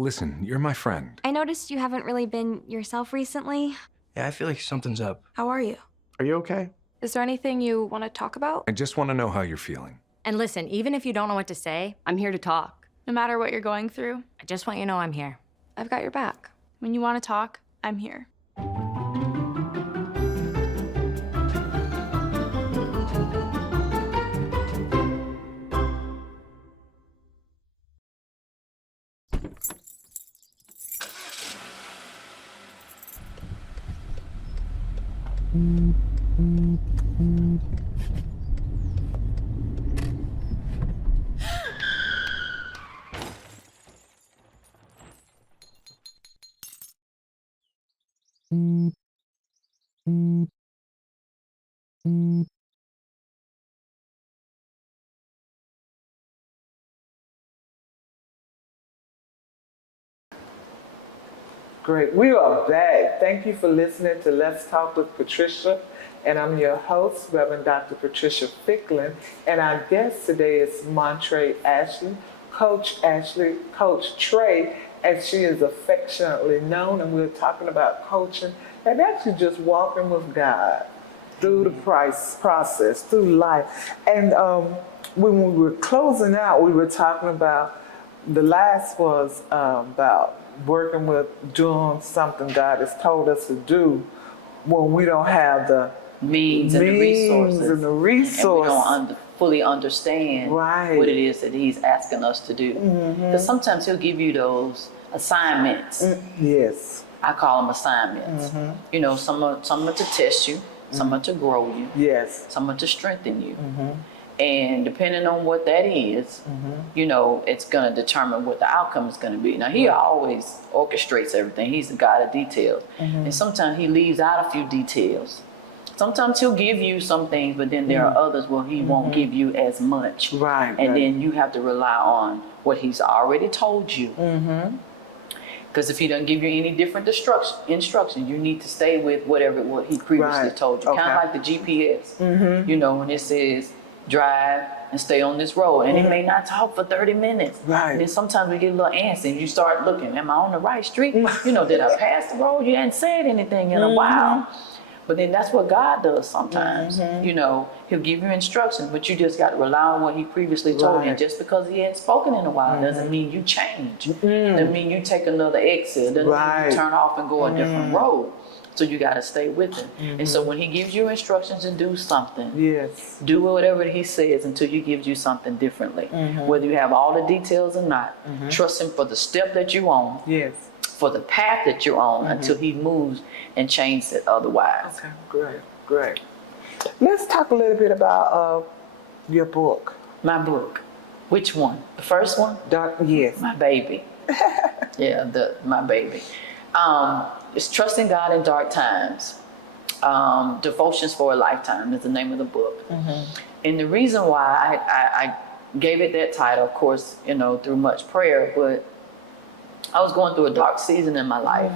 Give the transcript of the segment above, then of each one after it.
Listen, you're my friend. I noticed you haven't really been yourself recently. Yeah, I feel like something's up. How are you? Are you okay? Is there anything you want to talk about? I just want to know how you're feeling. And listen, even if you don't know what to say, I'm here to talk. No matter what you're going through, I just want you to know I'm here. I've got your back. When you want to talk, I'm here. Great. We are back. Thank you for listening to Let's Talk with Patricia. And I'm your host, Reverend Dr. Patricia Fickling. And our guest today is Montray Ashley, Coach Trey, as she is affectionately known. And we're talking about coaching and actually just walking with God through the process, through life. And when we were closing out, we were talking about, the last was about working with doing something God has told us to do when we don't have the means and the resources. And we don't fully understand what it is that he's asking us to do. Because sometimes he'll give you those assignments. Yes. I call them assignments. You know, some are to test you, some are to grow you, yes, some are to strengthen you. And depending on what that is, you know, it's going to determine what the outcome is going to be. Now, he always orchestrates everything. He's the God of details. And sometimes he leaves out a few details. Sometimes he'll give you some things, but then there are others where he won't give you as much. And then you have to rely on what he's already told you. Because if he doesn't give you any different instructions, you need to stay with what he previously told you. Kind of like the GPS. You know, when it says, drive and stay on this road, and it may not talk for 30 minutes. And then sometimes we get a little antsy and you start looking, am I on the right street? You know, did I pass the road? You hadn't said anything in a while. But then that's what God does sometimes. You know, he'll give you instructions, but you just got to rely on what he previously told you. And just because he hadn't spoken in a while doesn't mean you change. Doesn't mean you take another exit. Doesn't mean you turn off and go a different road. So you got to stay with him. And so when he gives you instructions to do something, do whatever he says until he gives you something differently. Whether you have all the details or not, trust him for the step that you're on, for the path that you're on, until he moves and changes it otherwise. Okay, great. Let's talk a little bit about your book. My book. Which one? The first one? Yes. My baby. My baby. It's Trusting God in Dark Times. Devotions for a Lifetime is the name of the book. And the reason why I gave it that title, of course, you know, through much prayer, but I was going through a dark season in my life.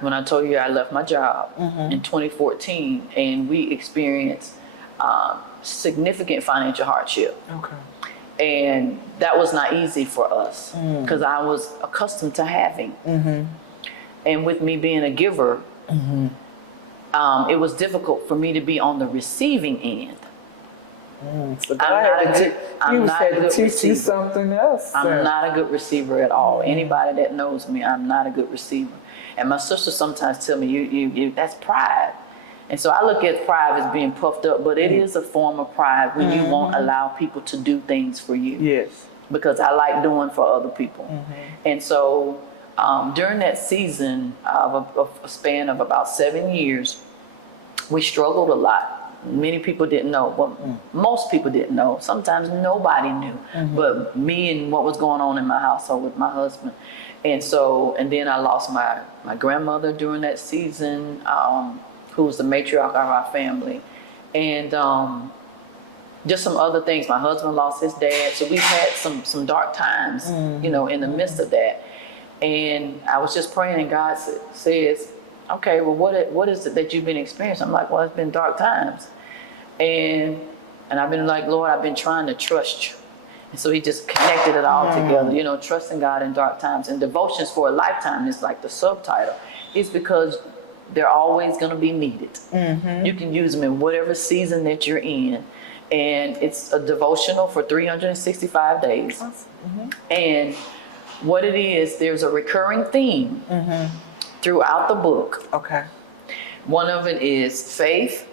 When I told you I left my job in 2014, and we experienced significant financial hardship. And that was not easy for us because I was accustomed to having. And with me being a giver, it was difficult for me to be on the receiving end. So I'm not a good receiver. I'm not a good receiver at all. Anybody that knows me, I'm not a good receiver. And my sister sometimes tell me, you that's pride. And so I look at pride as being puffed up, but it is a form of pride when you won't allow people to do things for you. Because I like doing for other people. And so during that season of a span of about 7 years, we struggled a lot. Many people didn't know. Well, most people didn't know. Sometimes nobody knew. But me and what was going on in my household with my husband. And then I lost my grandmother during that season, who was the matriarch of our family. And just some other things. My husband lost his dad. So we've had some dark times, you know, in the midst of that. And I was just praying, and God says, okay, well, what is it that you've been experiencing? I'm like, well, it's been dark times. And I've been like, Lord, I've been trying to trust you. And so he just connected it all together, you know, trusting God in dark times. And devotions for a lifetime is like the subtitle. It's because they're always going to be needed. You can use them in whatever season that you're in. And it's a devotional for 365 days. And what it is, there's a recurring theme throughout the book. Okay. One of it is faith,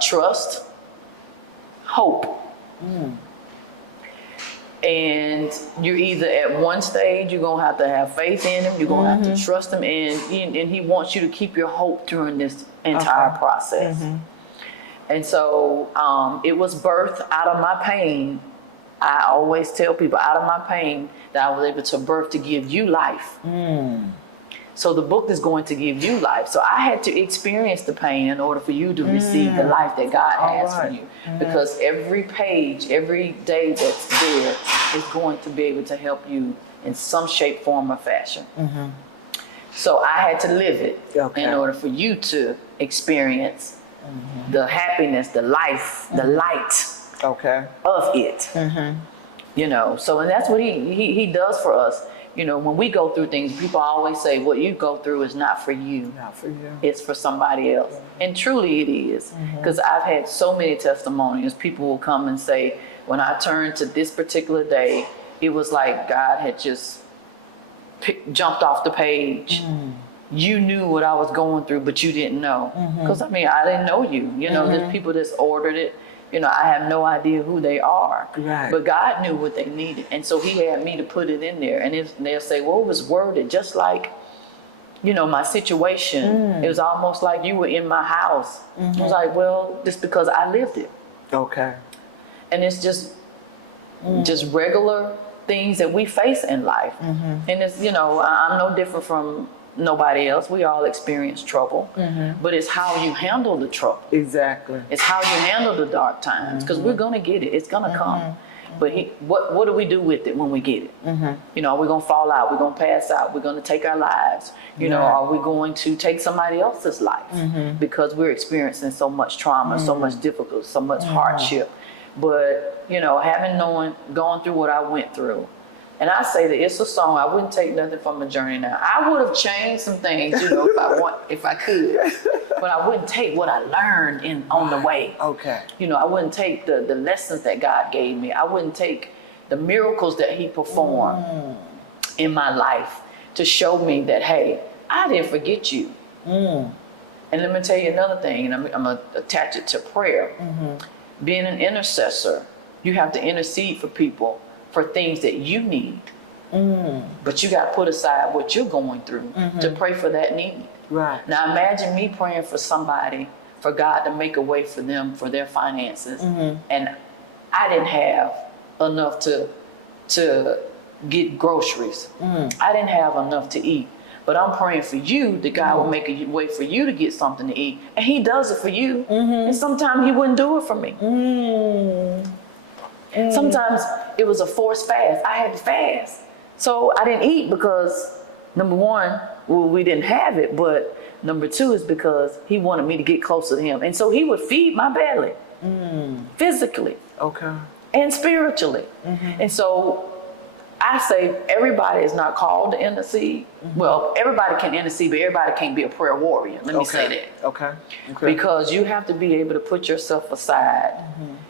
trust, hope. And you're either at one stage, you're going to have faith in him, you're going to have to trust him, and he wants you to keep your hope during this entire process. And so it was birthed out of my pain. I always tell people, out of my pain, that I was able to birth to give you life. So the book is going to give you life. So I had to experience the pain in order for you to receive the life that God has for you. Because every page, every day that's there is going to be able to help you in some shape, form, or fashion. So I had to live it in order for you to experience the happiness, the life, the light of it. You know, so and that's what he does for us. You know, when we go through things, people always say, what you go through is not for you. Not for you. It's for somebody else. And truly it is. Because I've had so many testimonials. People will come and say, when I turned to this particular day, it was like God had just jumped off the page. You knew what I was going through, but you didn't know. Because, I mean, I didn't know you. You know, there's people that's ordered it. You know, I have no idea who they are. But God knew what they needed. And so he had me to put it in there. And they'll say, well, it was worded just like, you know, my situation. It was almost like you were in my house. I was like, well, just because I lived it. And it's just regular things that we face in life. And it's, you know, I'm no different from nobody else. We all experience trouble, but it's how you handle the trouble. It's how you handle the dark times, because we're gonna get it. It's gonna come. But what do we do with it when we get it? You know, are we gonna fall out? We're gonna pass out? We're gonna take our lives? You know, are we going to take somebody else's life because we're experiencing so much trauma, so much difficulty, so much hardship? But you know, gone through what I went through. And I say that it's a song. I wouldn't take nothing from a journey now. I would have changed some things, you know, if I could. But I wouldn't take what I learned on the way. You know, I wouldn't take the lessons that God gave me. I wouldn't take the miracles that he performed in my life to show me that, hey, I didn't forget you. And let me tell you another thing, and I'm going to attach it to prayer. Being an intercessor, you have to intercede for people for things that you need. But you got to put aside what you're going through to pray for that need. Now imagine me praying for somebody, for God to make a way for them, for their finances. And I didn't have enough to get groceries. I didn't have enough to eat. But I'm praying for you that God will make a way for you to get something to eat. And he does it for you. And sometimes he wouldn't do it for me. Sometimes it was a forced fast. I had to fast. So I didn't eat because, number one, well, we didn't have it. But number two is because he wanted me to get closer to him. And so he would feed my belly physically and spiritually. And so I say everybody is not called to intercede. Well, everybody can intercede, but everybody can't be a prayer warrior. Let me say that. Because you have to be able to put yourself aside,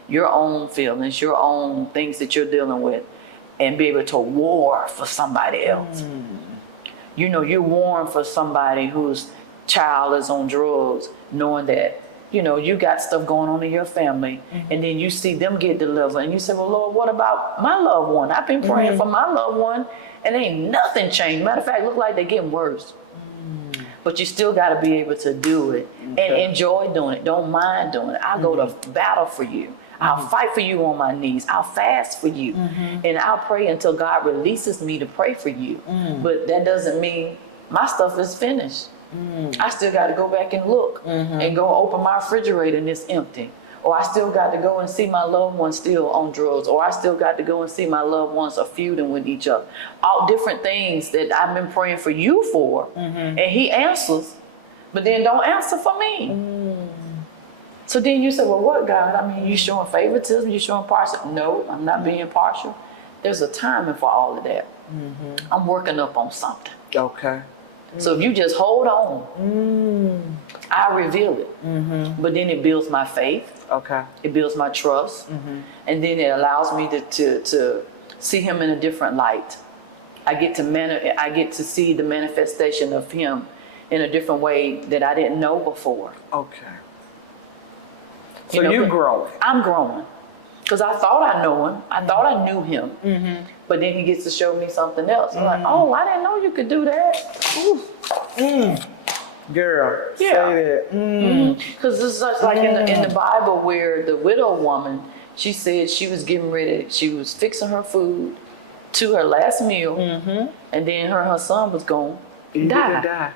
your own feelings, your own things that you're dealing with, and be able to war for somebody else. You know, you're warring for somebody whose child is on drugs, knowing that, you know, you got stuff going on in your family, and then you see them get delivered, and you say, well, Lord, what about my loved one? I've been praying for my loved one, and ain't nothing changed. Matter of fact, it look like they're getting worse. But you still got to be able to do it and enjoy doing it. Don't mind doing it. I'll go to battle for you. I'll fight for you on my knees. I'll fast for you. And I'll pray until God releases me to pray for you. But that doesn't mean my stuff is finished. I still got to go back and look and go open my refrigerator and it's empty. Or I still got to go and see my loved ones still on drugs. Or I still got to go and see my loved ones are feuding with each other. All different things that I've been praying for you for. And he answers, but then don't answer for me. So then you say, well, what, God? I mean, you showing favoritism? You showing partial? No, I'm not being partial. There's a timing for all of that. I'm working up on something. Okay. So if you just hold on, I reveal it. But then it builds my faith. Okay. It builds my trust. And then it allows me to see him in a different light. I get to see the manifestation of him in a different way that I didn't know before. Okay. You So know, you're growing. I'm growing. Because I thought I know him. I thought I knew him. But then he gets to show me something else. I'm like, oh, I didn't know you could do that. Ooh. Girl, Yeah. say that. Because this is like in the Bible where the widow woman, she said she was getting ready, she was fixing her food to her last meal. And then her son was going to die.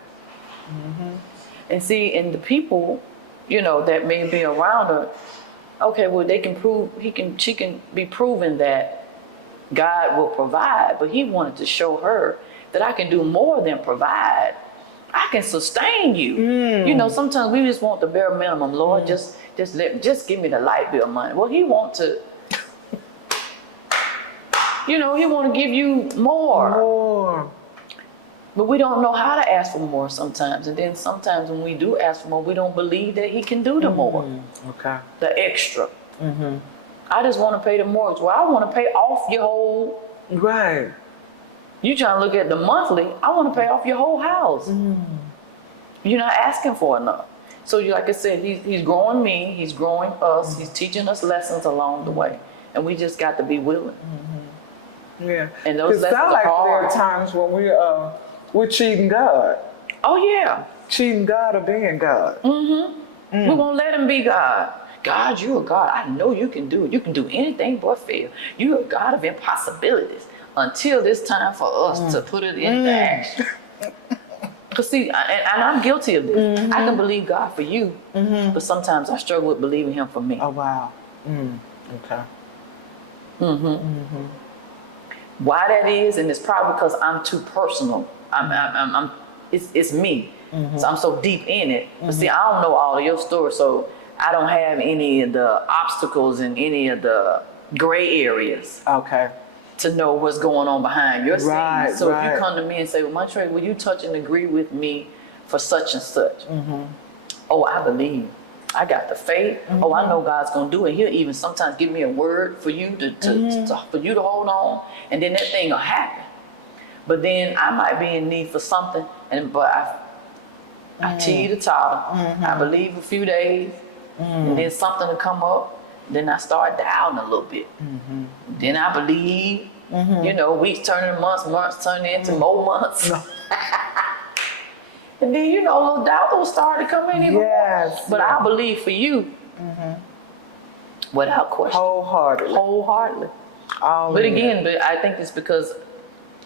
And see, and the people, you know, that may be around her, okay, well, they can prove, she can be proven that God will provide, but he wanted to show her that I can do more than provide. I can sustain you. You know, sometimes we just want the bare minimum. Lord, just give me the light bill money. Well, he want to, you know, he want to give you more. But we don't know how to ask for more sometimes. And then sometimes when we do ask for more, we don't believe that he can do the more. Okay. The extra. I just want to pay the mortgage. Well, I want to pay off your whole. Right. You trying to look at the monthly. I want to pay off your whole house. You're not asking for enough. So like I said, he's growing me. He's growing us. He's teaching us lessons along the way. And we just got to be willing. Yeah. And those It lessons sounds like are there hard. are times when we're cheating God. Oh, yeah. Cheating God or being God. We won't let him be God. God, you're a God. I know you can do it. You can do anything but fail. You're a God of impossibilities until it's time for us to put it into action. Because see, and I'm guilty of this. I can believe God for you, but sometimes I struggle with believing him for me. Oh, wow. Okay. Why that is, and it's probably because I'm too personal. It's me. So I'm so deep in it. But see, I don't know all of your story, so I don't have any of the obstacles and any of the gray areas Okay. to know what's going on behind your Right, scenes. So if right. you come to me and say, well, Montray, will you touch and agree with me for such and such? Oh, I believe. I got the faith. Oh, I know God's gonna do it. He'll even sometimes give me a word for you for you to hold on, and then that thing will happen. But then I might be in need for something, but I teeter-totter. I believe a few days, and then something will come up. Then I start doubting a little bit. Then I believe. You know, weeks turn into months, months turn into more months. And then, you know, little doubt will start to come in even more. But I believe for you, without question. Wholeheartedly. But again, I think it's because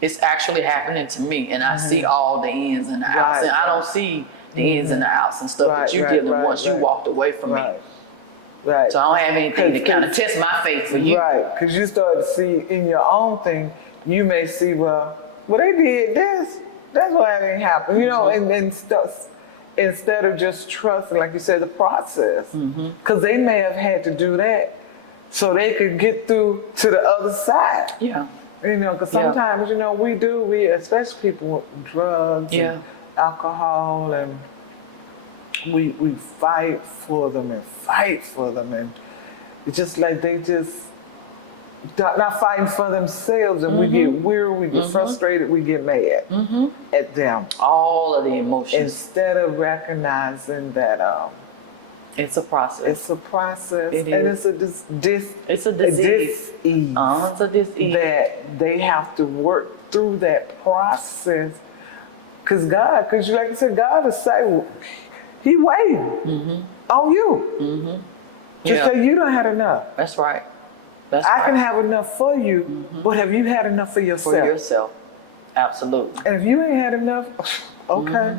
it's actually happening to me, and I see all the ins and the outs, and I don't see the ins and the outs and stuff that you did once you walked away from me. Right. So I don't have anything to kind of test my faith for you. Right, because you start to see in your own thing, you may see, well, they did this. That's why it didn't happen. You know, and then stuff, instead of just trusting, like you said, the process. Because they may have had to do that so they could get through to the other side. Yeah. You know, because sometimes, you know, we especially people with drugs and alcohol, and we fight for them. And it's just like they just not fighting for themselves, and we get weary, we get frustrated, we get mad at them. All of the emotions. Instead of recognizing that it's a process. It's a process, It and is. it's a disease. It's a disease. That they have to work through that process. Because like you said, God will say, He waiting on you. Just say you don't have enough. That's right. I can have enough for you, but have you had enough for yourself? For yourself. Absolutely. And if you ain't had enough, okay.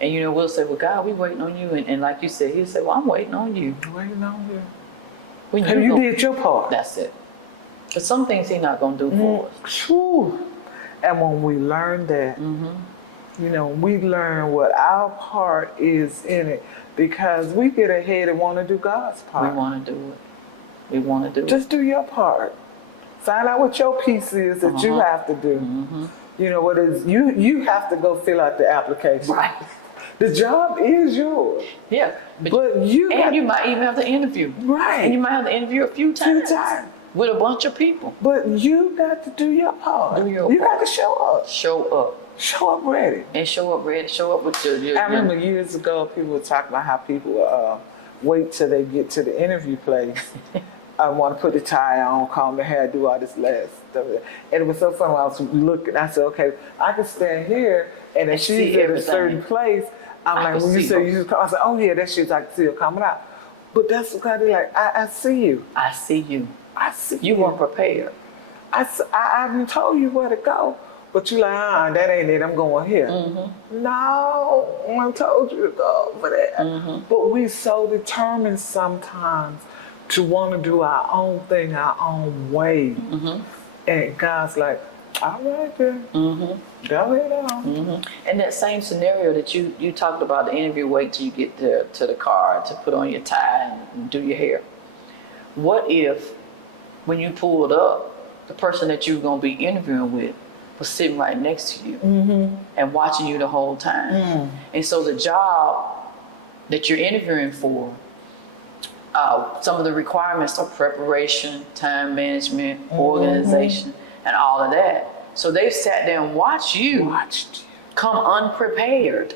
And you know, we'll say, well, God, we waiting on you. And like you said, he'll say, well, I'm waiting on you. Waiting on you. When Have you did your part? That's it. But some things he's not going to do for us. Whew. And when we learn that, We learn what our part is in it because we get ahead and want to do God's We part. want to do it. We want to do Just do your part. Find out what your piece is that you have to do. What is you have to go fill out the application. it. Right. The job is yours. Yeah. But you might even have to interview. Right. And you might have to interview a few times. times. With a bunch of people. But you got to do your part. Do your you part. got to show up. Show up. Show up ready. And show up ready. Show up with your I remember years ago people would talk about how people wait till they get to the interview place. I want to put the tie on, comb my hair, do all this last stuff. And it was so fun when I was looking. I said, okay, I can stand here, and if see she's at a everything. certain place, I'm I like, can when you see say her. you come, I said, oh yeah, that shit, I can see her coming out. But that's the kind of like, I see you. I see you. I see You weren't prepared. I haven't told you where to go, but you like, that ain't it, I'm going here. No, I told you to go over there. But we so determined sometimes to want to do our own thing, our own way. And God's like, all right then, go ahead on. And that same scenario that you talked about, the interview, wait till you get to the car to put on your tie and do your hair. What if when you pulled up, the person that you were going to be interviewing with was sitting right next to you and watching you the whole time? And so the job that you're interviewing for, some of the requirements are preparation, time management, organization, and all of that. So they've sat there and watched you come unprepared.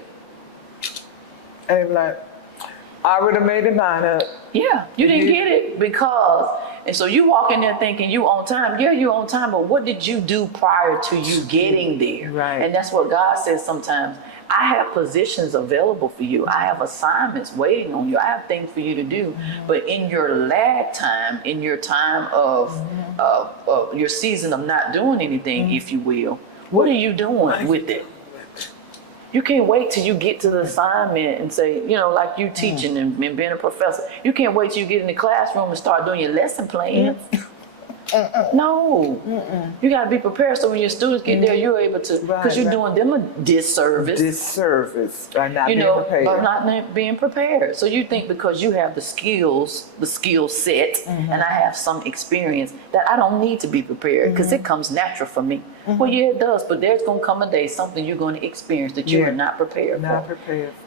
And they be like, I already made it mine up. Yeah, you didn't get it because, and so you walk in there thinking you on time. Yeah, you on time, but what did you do prior to you getting there? Right. And that's what God says sometimes. I have positions available for you. I have assignments waiting on you. I have things for you to do. But in your lag time, in your time of your season of not doing anything, if you will, what are you doing with it? You can't wait till you get to the assignment and say, like you teaching and being a professor. You can't wait till you get in the classroom and start doing your lesson plans. No, you got to be prepared so when your students get there, you're able to, because you're doing them a disservice. Disservice by not being prepared. by not being prepared. So you think because you have the skill set, and I have some experience that I don't need to be prepared because it comes natural for me. Well, yeah, it does, but there's going to come a day, something you're going to experience that you are not prepared for.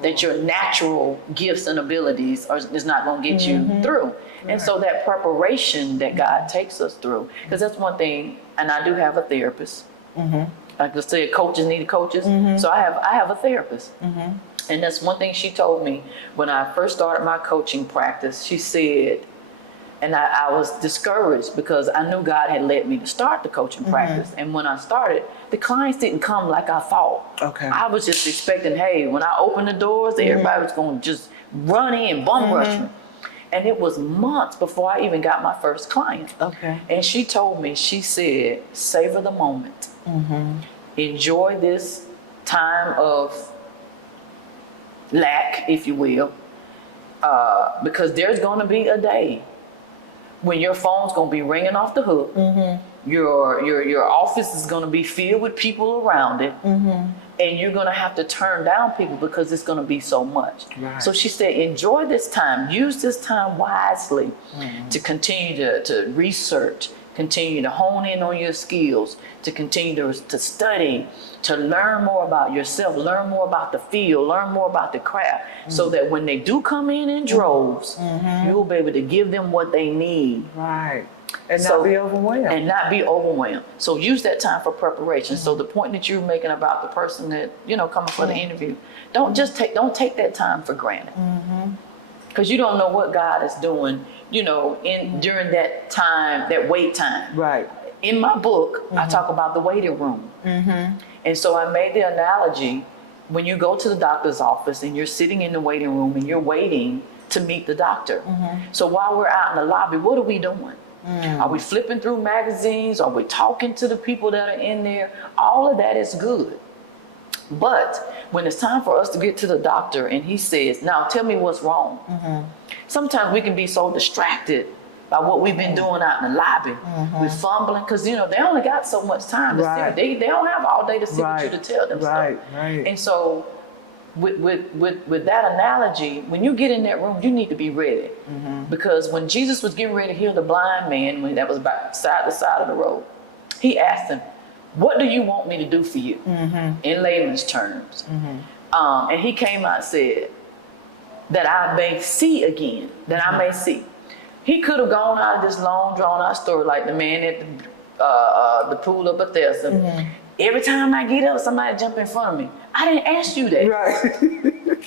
That your natural gifts and abilities is not going to get you through. And so that preparation that God takes us through, because that's one thing, and I do have a therapist. Like I said, coaches need coaches. So I have a therapist. And that's one thing she told me when I first started my coaching practice. She said, and I was discouraged because I knew God had led me to start the coaching practice. And when I started, the clients didn't come like I thought. Okay. I was just expecting, hey, when I open the doors, everybody was going to just run in, bum rush me. And it was months before I even got my first client. Okay. And she told me, she said, savor the moment. Enjoy this time of lack, if you will, because there's going to be a day when your phone's going to be ringing off the hook. Your office is going to be filled with people around it. And you're going to have to turn down people because it's going to be so much. Right. So she said, enjoy this time. Use this time wisely to continue to research, continue to hone in on your skills, to continue to study, to learn more about yourself, learn more about the field, learn more about the craft, so that when they do come in droves, you'll be able to give them what they need. Right. And not be overwhelmed. And not be overwhelmed. So use that time for preparation. So the point that you're making about the person that, coming for the interview, don't take that time for granted. Because you don't know what God is doing, during that time, that wait time. Right. In my book, I talk about the waiting room. And so I made the analogy, when you go to the doctor's office and you're sitting in the waiting room and you're waiting to meet the doctor. So while we're out in the lobby, what are we doing? Are we flipping through magazines? Are we talking to the people that are in there? All of that is good. But when it's time for us to get to the doctor and he says, now tell me what's wrong. Sometimes we can be so distracted by what we've been doing out in the lobby. We're fumbling because they only got so much time to Right. sit. They don't have all day to sit Right. with you to tell them Right, stuff. right. And so with that analogy, when you get in that room, you need to be ready. Because when Jesus was getting ready to heal the blind man, when that was about side to side of the road, he asked him, "What do you want me to do for you?" In layman's terms. And he came out and said, "That I may see again, that I may see." He could have gone out of this long, drawn-out story like the man at the pool of Bethesda. Every time I get up, somebody jump in front of me. I didn't ask you that. Right.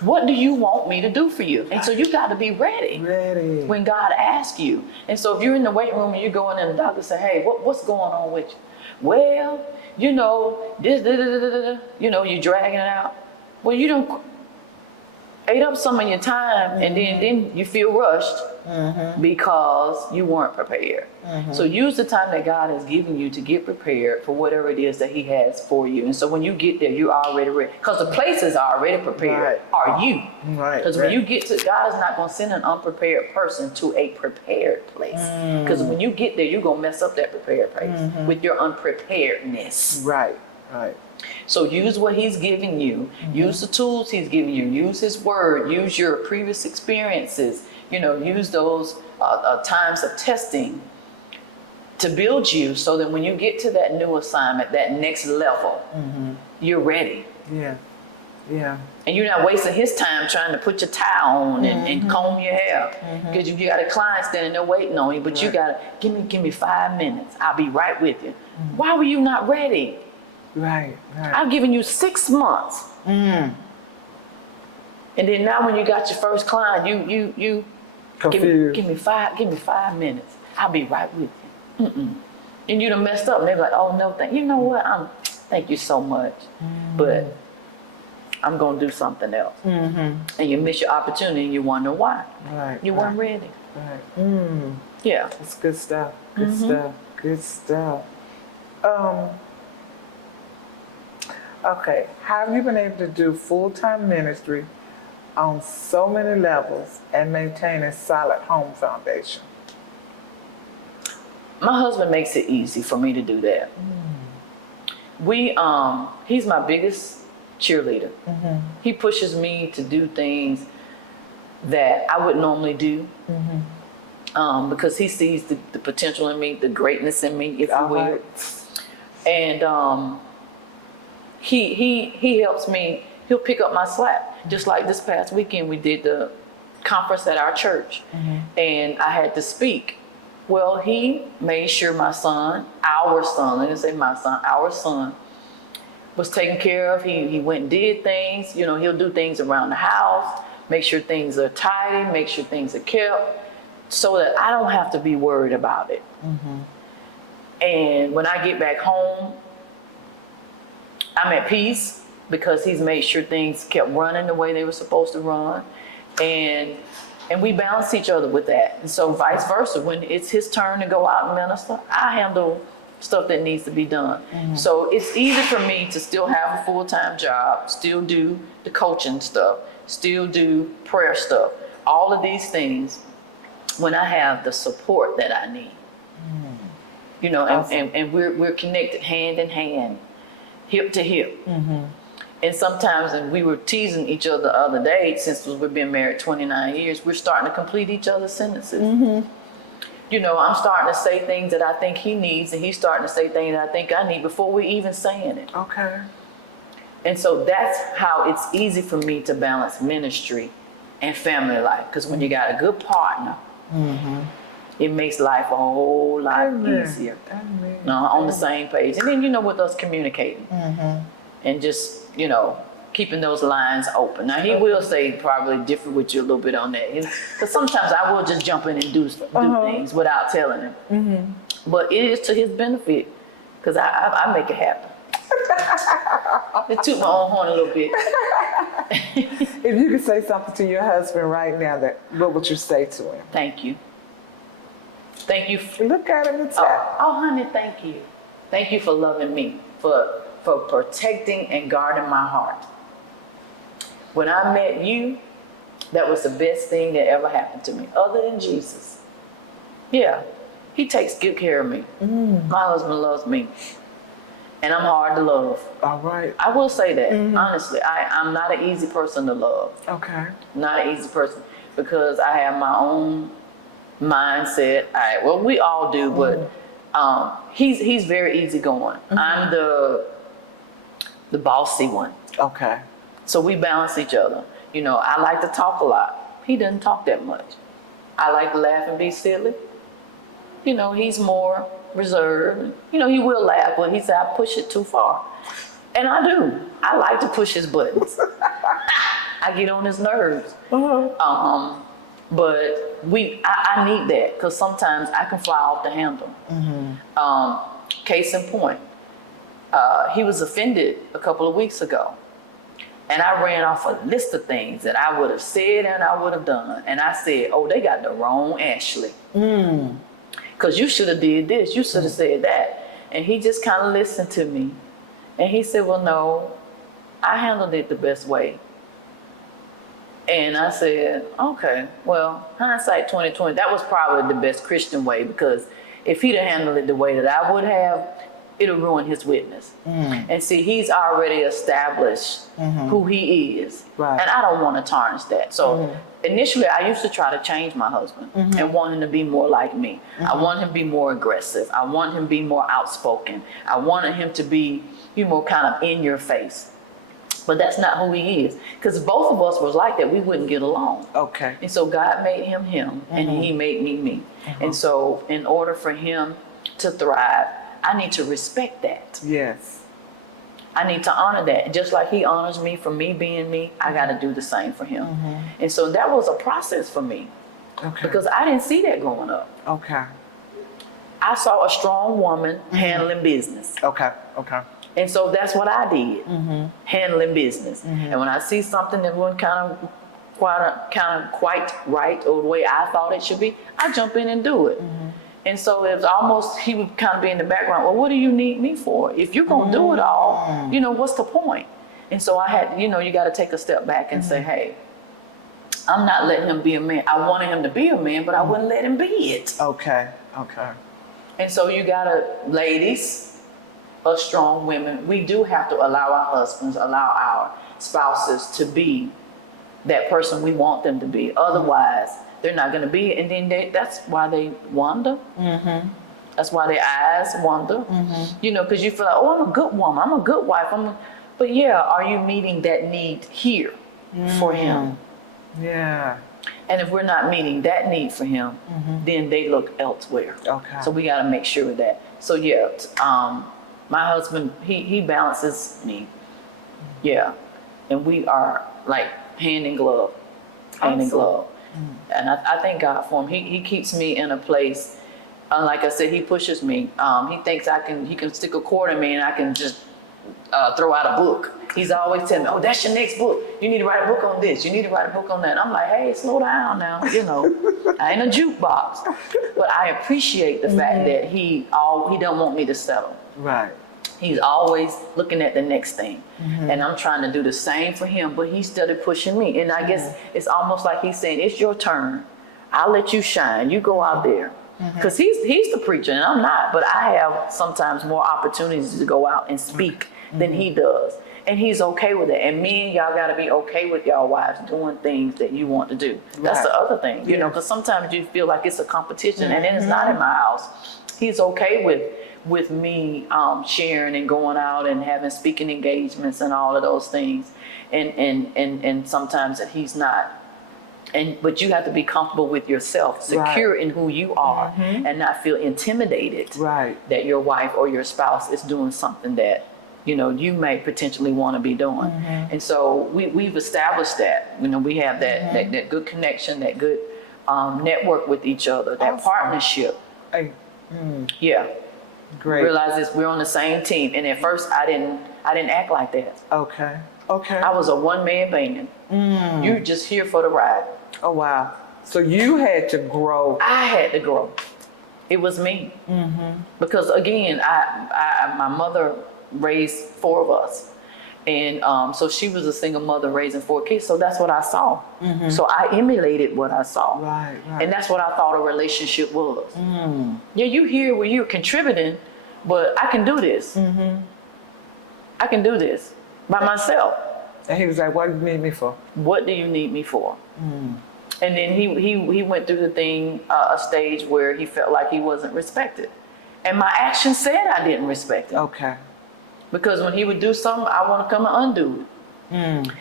What do you want me to do for you? And so you got to be ready Ready. when God asks you. And so if you're in the weight room and you're going in, the doctor say, "Hey, what's going on with you?" "Well, this, you're dragging it out. Well, you don't ate up some of your time, and then you feel rushed because you weren't prepared. So use the time that God has given you to get prepared for whatever it is that He has for you. And so when you get there, you're already ready, because the place is already prepared. Right. Are you? Right. Because when you get to, God is not going to send an unprepared person to a prepared place. Because when you get there, you're going to mess up that prepared place with your unpreparedness. Right. Right. So use what He's giving you. Use the tools He's giving you. Use His word. Use your previous experiences. Use those times of testing to build you, so that when you get to that new assignment, that next level, you're ready. Yeah. Yeah. And you're not wasting His time trying to put your tie on and comb your hair, because you got a client standing there waiting on you. But you gotta give me 5 minutes. I'll be right with you. Why were you not ready? Right. Right. I've given you 6 months. And then now when you got your first client, you Confused. give me 5 minutes. I'll be right with you. And you done messed up. And they're like, "Oh no, you know what? Thank you so much, but I'm gonna do something else." And you miss your opportunity, and you wonder why. Right. You weren't ready. Right. Yeah. That's good stuff. Good stuff. Good stuff. Okay. How have you been able to do full-time ministry on so many levels and maintain a solid home foundation? My husband makes it easy for me to do that. He's my biggest cheerleader. He pushes me to do things that I would normally do, because he sees the potential in me, the greatness in me, if you will. And he helps me. He'll pick up my slack. Just like this past weekend, we did the conference at our church, and I had to speak. Well, he made sure my son, our son, let me say my son, our son, was taken care of. He went and did things. He'll do things around the house, make sure things are tidy, make sure things are kept, so that I don't have to be worried about it. And when I get back home, I'm at peace, because he's made sure things kept running the way they were supposed to run. And we balance each other with that. And so vice versa, when it's his turn to go out and minister, I handle stuff that needs to be done. So it's easy for me to still have a full-time job, still do the coaching stuff, still do prayer stuff, all of these things, when I have the support that I need. Awesome. And we're connected hand in hand, hip to hip. And sometimes, and we were teasing each other the other day, since we've been married 29 years, we're starting to complete each other's sentences. I'm starting to say things that I think he needs, and he's starting to say things that I think I need before we're even saying it. Okay. And so that's how it's easy for me to balance ministry and family life. Because when you got a good partner, it makes life a whole lot easier. Amen. On the same page. And then, with us communicating. And just, keeping those lines open. Now, he will say probably differ with you a little bit on that. Because sometimes I will just jump in and do things without telling him. But it is to his benefit, because I make it happen. I toot my own horn a little bit. If you could say something to your husband right now, what would you say to him? Thank you. Thank you. Look at him and tell. Oh, honey, thank you. Thank you for loving me, for protecting and guarding my heart. When I met you, that was the best thing that ever happened to me, other than Jesus. Yeah, he takes good care of me. My husband loves me, and I'm hard to love. All right. I will say that, honestly. I'm not an easy person to love. Okay. Not an easy person because I have my own mindset. Well, we all do, but he's very easygoing. I'm the bossy one. Okay. So we balance each other. You know, I like to talk a lot. He doesn't talk that much. I like to laugh and be silly. You know, he's more reserved. You know, he will laugh, but he said I push it too far. And I do. I like to push his buttons. I get on his nerves. But I need that because sometimes I can fly off the handle. Case in point, he was offended a couple of weeks ago. And I ran off a list of things that I would have said and I would have done. And I said, oh, they got the wrong Ashley. Because you should have did this. You should have said that. And he just kind of listened to me. And he said, well, no, I handled it the best way. And I said, okay, well, hindsight 2020, that was probably the best Christian way because if he'd have handled it the way that I would have, it'll ruin his witness. And see, he's already established who he is. Right. And I don't want to tarnish that. So initially, I used to try to change my husband and want him to be more like me. I want him to be more aggressive. I want him to be more outspoken. I wanted him to be more kind of in your face. But that's not who he is. Because if both of us was like that, we wouldn't get along. Okay. And so God made him him, and he made me me. And so in order for him to thrive, I need to respect that. Yes. I need to honor that. Just like he honors me for me being me, I got to do the same for him. And so that was a process for me. Okay. Because I didn't see that growing up. Okay. I saw a strong woman handling business. Okay. Okay. And so that's what I did, handling business. And when I see something that wasn't kind of quite right or the way I thought it should be, I jump in and do it. And so it was almost, he would kind of be in the background, well, what do you need me for? If you're going to do it all, you know, what's the point? And so I had, you know, you got to take a step back and say, hey, I'm not letting him be a man. I wanted him to be a man, but I wouldn't let him be it. Okay. Okay. And so you got to, ladies, us strong women, we do have to allow our husbands, allow our spouses to be that person we want them to be. Otherwise, they're not going to be it. And then that's why they wander. That's why their eyes wander. You know, because you feel like, oh, I'm a good woman. I'm a good wife. But yeah, are you meeting that need here for him? Yeah. And if we're not meeting that need for him, then they look elsewhere. Okay. So we got to make sure of that. So yeah, my husband, he balances me. Yeah. And we are like hand in glove. Hand in glove. And I thank God for him. He keeps me in a place. Like I said, he pushes me. He thinks he can stick a cord in me and I can just throw out a book. He's always telling me, oh, that's your next book. You need to write a book on this. You need to write a book on that. And I'm like, hey, slow down now. You know, I ain't a jukebox. But I appreciate the fact that he don't want me to settle. Right. He's always looking at the next thing. And I'm trying to do the same for him, but he's still pushing me. And I guess it's almost like he's saying, it's your turn. I'll let you shine. You go out there. Because he's the preacher and I'm not, but I have sometimes more opportunities to go out and speak than he does. And he's okay with it. And me and y'all got to be okay with y'all wives doing things that you want to do. That's the other thing, you know, because sometimes you feel like it's a competition and then it's not in my house. He's okay with me sharing and going out and having speaking engagements and all of those things. And sometimes that he's not. But you have to be comfortable with yourself, secure in who you are, and not feel intimidated that your wife or your spouse is doing something that, you know, you may potentially want to be doing. And so we've established that. You know, we have that good connection, that good network with each other, that partnership. Yeah. Great. Realize this, we're on the same team. And at first I didn't act like that. Okay. Okay. I was a one-man band. You're just here for the ride. Oh, wow. So you had to grow. I had to grow. It was me. Because again, my mother raised 4 of us. And so she was a single mother raising 4 kids. So that's what I saw. So I emulated what I saw. Right. And that's what I thought a relationship was. Yeah, you here where you're contributing, but I can do this. I can do this by myself. And he was like, what do you need me for? What do you need me for? And then he went through the thing, a stage where he felt like he wasn't respected. And my actions said I didn't respect him. Okay. Because when he would do something, I want to come and undo it.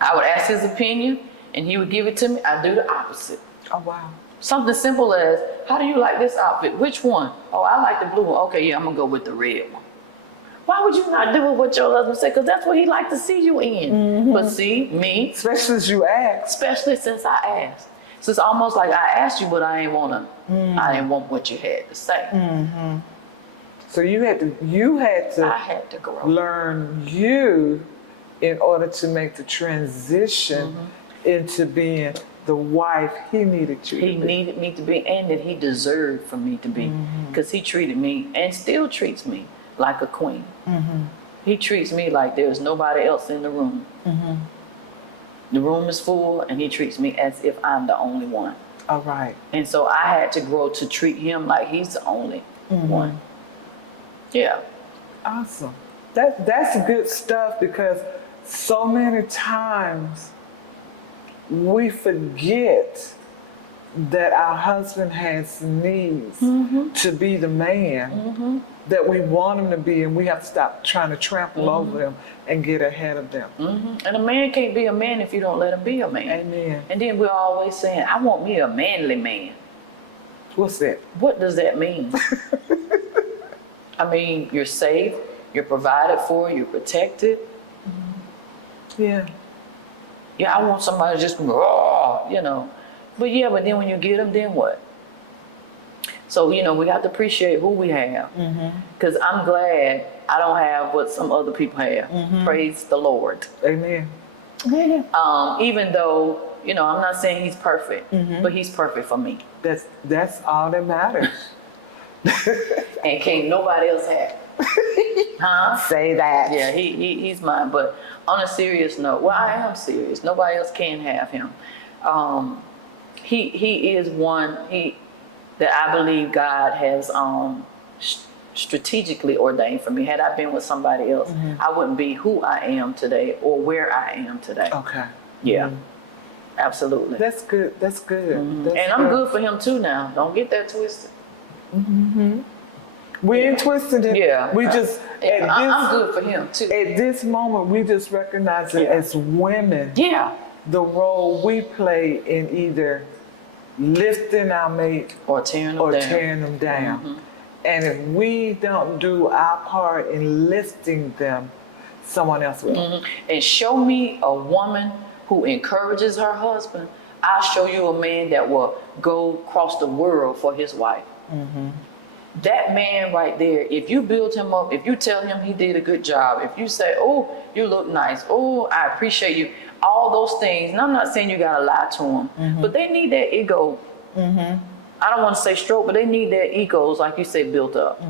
I would ask his opinion, and he would give it to me. I do the opposite. Oh, wow. Something simple as, how do you like this outfit? Which one? Oh, I like the blue one. Okay, yeah, I'm going to go with the red one. Why would you not do what your husband said? Because that's what he liked to see you in. But see, me, Especially as you asked. especially since I asked. So it's almost like I asked you, but I didn't want what you had to say. So you had to I had to grow. learn you in order to make the transition into being the wife he needed you He to be. needed me to be, and that he deserved for me to be. Because he treated me, and still treats me, like a queen. He treats me like there's nobody else in the room. The room is full, and he treats me as if I'm the only one. All right. And so I had to grow to treat him like he's the only one. Yeah. Awesome. That's good stuff, because so many times we forget that our husband has needs to be the man that we want him to be, and we have to stop trying to trample over them and get ahead of them. And a man can't be a man if you don't let him be a man. Amen. And then we're always saying, I want me a manly man. What's that? What does that mean? I mean, you're safe, you're provided for, you're protected. Yeah. Yeah, I want somebody to just raw, you know. But yeah, but then when you get them, then what? So, you know, we have to appreciate who we have. Because I'm glad I don't have what some other people have. Praise the Lord. Amen. Even though, you know, I'm not saying he's perfect, but he's perfect for me. That's all that matters. And can't nobody else have it. Huh? Say that. Yeah, he's mine. But on a serious note, well, I am serious. Nobody else can have him. He is one that I believe God has strategically ordained for me. Had I been with somebody else, I wouldn't be who I am today or where I am today. Okay. Yeah, absolutely. That's good. That's good. That's And I'm good for him too now. Don't get that twisted. We ain't twisting it. Yeah. We just I'm good for him too. at this moment we just recognize it as women. Yeah. The role we play in either lifting our mate Or tearing them or down. tearing them down. And if we don't do our part in lifting them, someone else will. And show me a woman who encourages her husband. I'll show you a man that will go across the world for his wife. That man right there, if you build him up, if you tell him he did a good job, if you say, oh, you look nice, oh, I appreciate you, all those things, and I'm not saying you gotta lie to them, but they need their ego. I don't want to say stroke, but they need their egos, like you say, built up.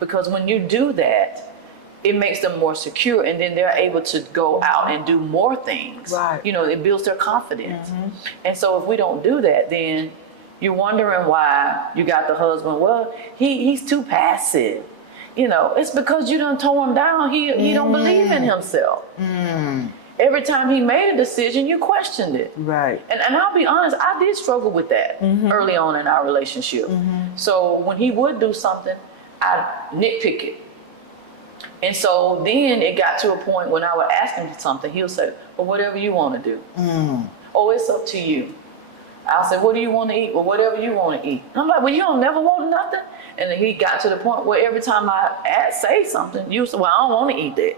Because when you do that, it makes them more secure, and then they're able to go out and do more things. Right. You know, it builds their confidence. And so if we don't do that, then you're wondering why you got the husband, well, he's too passive. You know, it's because you done tore him down. He don't believe in himself. Every time he made a decision, you questioned it. Right. And I'll be honest, I did struggle with that early on in our relationship. So when he would do something, I'd nitpick it. And so then it got to a point when I would ask him for something, he'll say, well, whatever you want to do. Oh, it's up to you. I'll say, what do you want to eat? Well, whatever you want to eat. And I'm like, well, you don't never want nothing? And then he got to the point where every time I say something, you say, well, I don't want to eat that.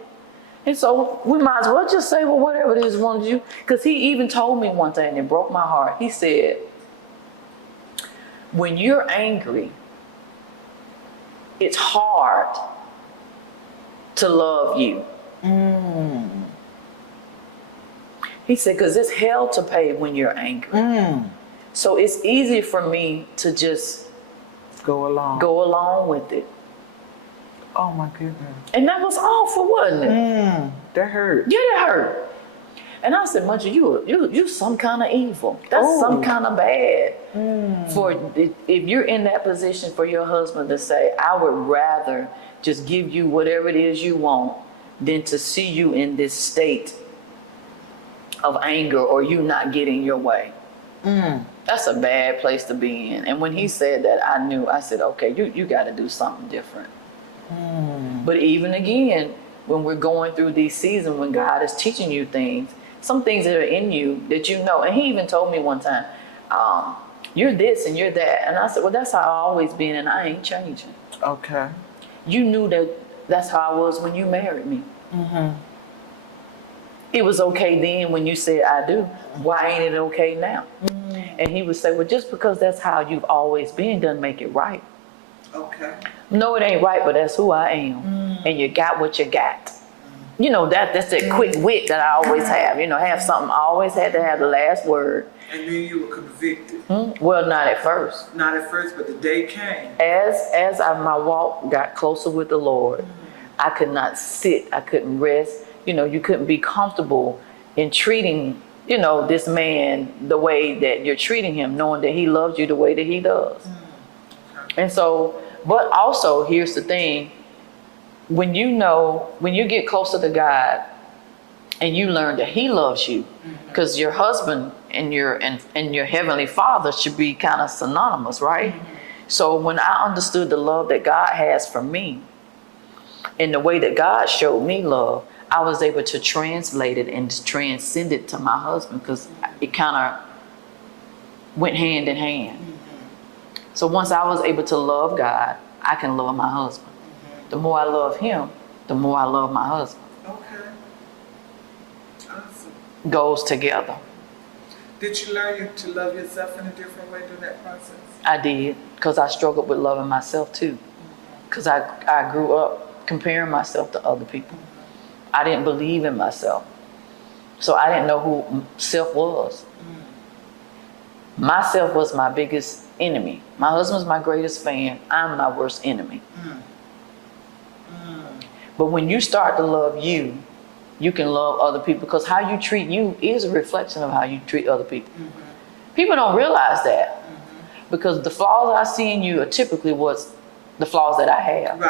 And so we might as well just say, well, whatever it is you want to do. Because he even told me one thing, and it broke my heart. He said, when you're angry, it's hard to love you. He said, because it's hell to pay when you're angry. So it's easy for me to just Go along. go along with it. Oh my goodness. And that was awful, wasn't it? That hurt. Yeah, that hurt. And I said, Montray, you some kind of evil. That's some kind of bad. For if you're in that position for your husband to say, I would rather just give you whatever it is you want than to see you in this state of anger or you not getting your way. That's a bad place to be in. And when he said that, I said, okay, you got to do something different. But even again, when we're going through these seasons, when God is teaching you things, some things that are in you that you know. And he even told me one time, you're this and you're that. And I said, well, that's how I've always been and I ain't changing. Okay. You knew that that's how I was when you married me. It was okay then when you said I do. Why ain't it okay now? And he would say, well, just because that's how you've always been doesn't make it right. Okay. No, it ain't right, but that's who I am. And you got what you got. You know, that's that quick wit that I always have. You know, have something, I always had to have the last word. And then you were convicted. Well, not at first. Not at first, but the day came. As my walk got closer with the Lord, I could not sit, I couldn't rest. You know, you couldn't be comfortable in treating, you know, this man the way that you're treating him, knowing that he loves you the way that he does. And so, but also, here's the thing, when you get closer to God and you learn that he loves you, because your husband and your heavenly father should be kind of synonymous, right? So when I understood the love that God has for me and the way that God showed me love, I was able to translate it and transcend it to my husband, because it kind of went hand in hand. So once I was able to love God, I can love my husband. The more I love him, the more I love my husband. Okay. Awesome. Goes together. Did you learn to love yourself in a different way during that process? I did, because I struggled with loving myself too. Because I grew up comparing myself to other people. I didn't believe in myself. So I didn't know who self was. Myself was my biggest enemy. My husband's my greatest fan. I'm my worst enemy. But when you start to love you, you can love other people, because how you treat you is a reflection of how you treat other people. People don't realize that, because the flaws I see in you are typically what's the flaws that I have.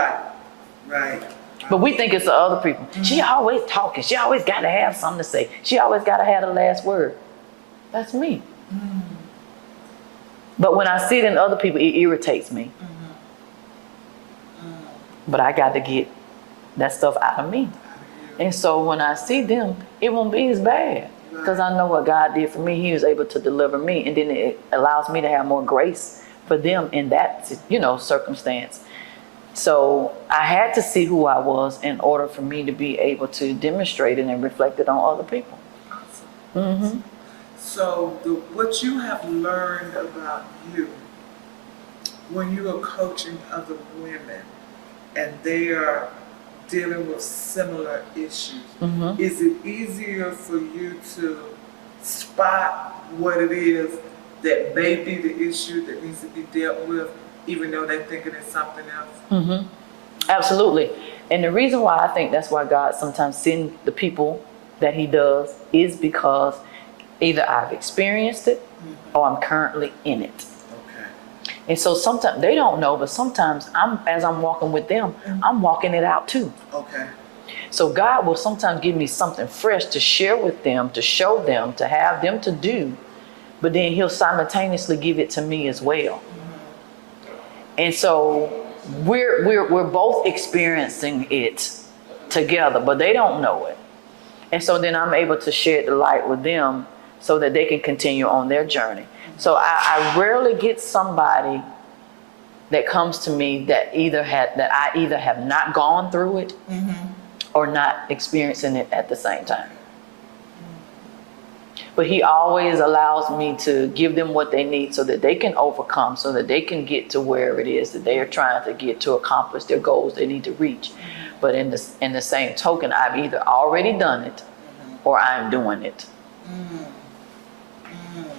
Right. But we think it's the other people. She always talking. She always got to have something to say. She always got to have the last word. That's me. But when I see it in other people, it irritates me. But I got to get that stuff out of me. And so when I see them, it won't be as bad, because I know what God did for me. He was able to deliver me, and then it allows me to have more grace for them in that, circumstance. So I had to see who I was in order for me to be able to demonstrate it and reflect it on other people. Awesome. So what you have learned about you when you are coaching other women and they are dealing with similar issues, is it easier for you to spot what it is that may be the issue that needs to be dealt with, even though they're thinking it's something else? Absolutely. And the reason why I think that's why God sometimes sends the people that he does is because either I've experienced it or I'm currently in it. Okay. And so sometimes they don't know, but sometimes as I'm walking with them, I'm walking it out too. Okay. So God will sometimes give me something fresh to share with them, to show them, to have them to do, but then he'll simultaneously give it to me as well. And so we're both experiencing it together, but they don't know it. And so then I'm able to share the light with them so that they can continue on their journey. So I rarely get somebody that comes to me that I either have not gone through it or not experiencing it at the same time. But he always allows me to give them what they need so that they can overcome, so that they can get to where it is that they are trying to get to accomplish their goals they need to reach. But in the same token, I've either already done it or I'm doing it.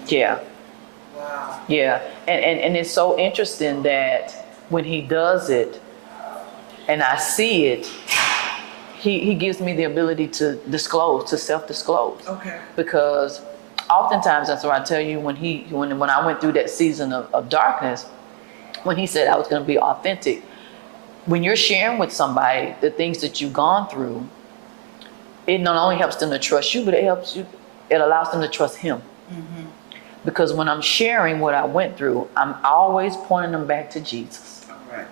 Yeah. Wow. Yeah. And it's so interesting that when he does it, and I see it, he gives me the ability to disclose, to self-disclose. Okay. Because oftentimes, that's what I tell you, when I went through that season of darkness, when he said I was going to be authentic, when you're sharing with somebody the things that you've gone through, it not only helps them to trust you, but it allows them to trust him. Because when I'm sharing what I went through, I'm always pointing them back to Jesus. All right.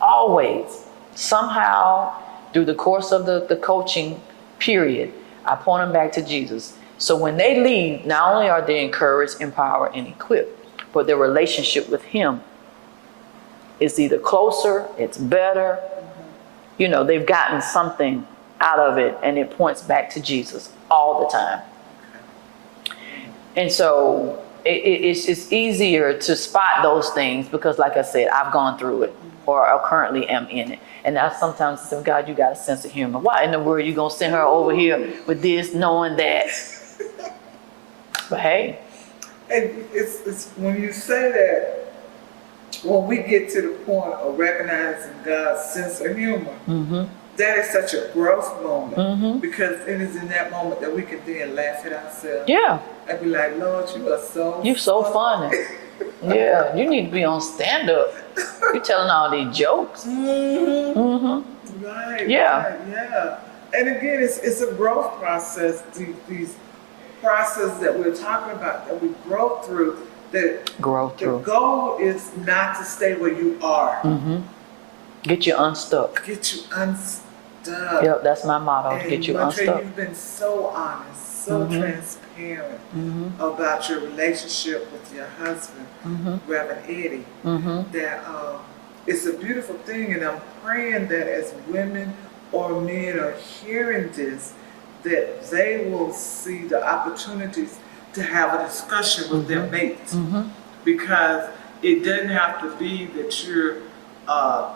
Always. Somehow, through the course of the coaching period, I point them back to Jesus. So when they leave, not only are they encouraged, empowered, and equipped, but their relationship with him is either closer, it's better. You know, they've gotten something out of it, and it points back to Jesus all the time. And so it's easier to spot those things because, like I said, I've gone through it or I currently am in it. And I sometimes say, God, you got a sense of humor. Why in the world are you going to send her over here with this, knowing that? But hey. And it's when you say that, when we get to the point of recognizing God's sense of humor, that is such a growth moment because it is in that moment that we can then laugh at ourselves. Yeah. And be like, Lord, you're so funny. Yeah, you need to be on stand-up. You're telling all these jokes. Right. Yeah. Right, yeah. And again, it's a growth process. These processes that we're talking about, that we grow through. The goal is not to stay where you are. Get you unstuck. Get you unstuck. Yep, that's my motto. And get you Montray, unstuck. You've been so honest, so transparent about your relationship with your husband, Reverend Eddie, that it's a beautiful thing. And I'm praying that as women or men are hearing this, that they will see the opportunities to have a discussion with their mates. Because it doesn't have to be that you're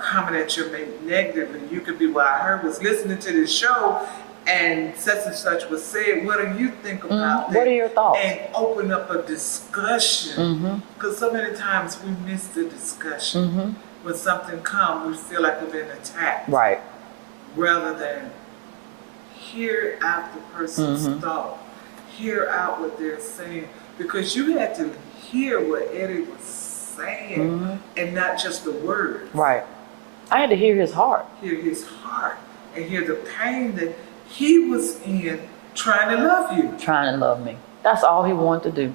coming at your mate negatively. You could be, well, I heard was listening to this show and such was said. What do you think about that? What are your thoughts? And open up a discussion. Because so many times we miss the discussion. When something comes, we feel like we've been attacked. Right. Rather than hear out the person's thought, hear out what they're saying. Because you had to hear what Eddie was saying and not just the words. Right. I had to hear his heart. Hear his heart and hear the pain that he was in trying to love you. Trying to love me. That's all he wanted to do.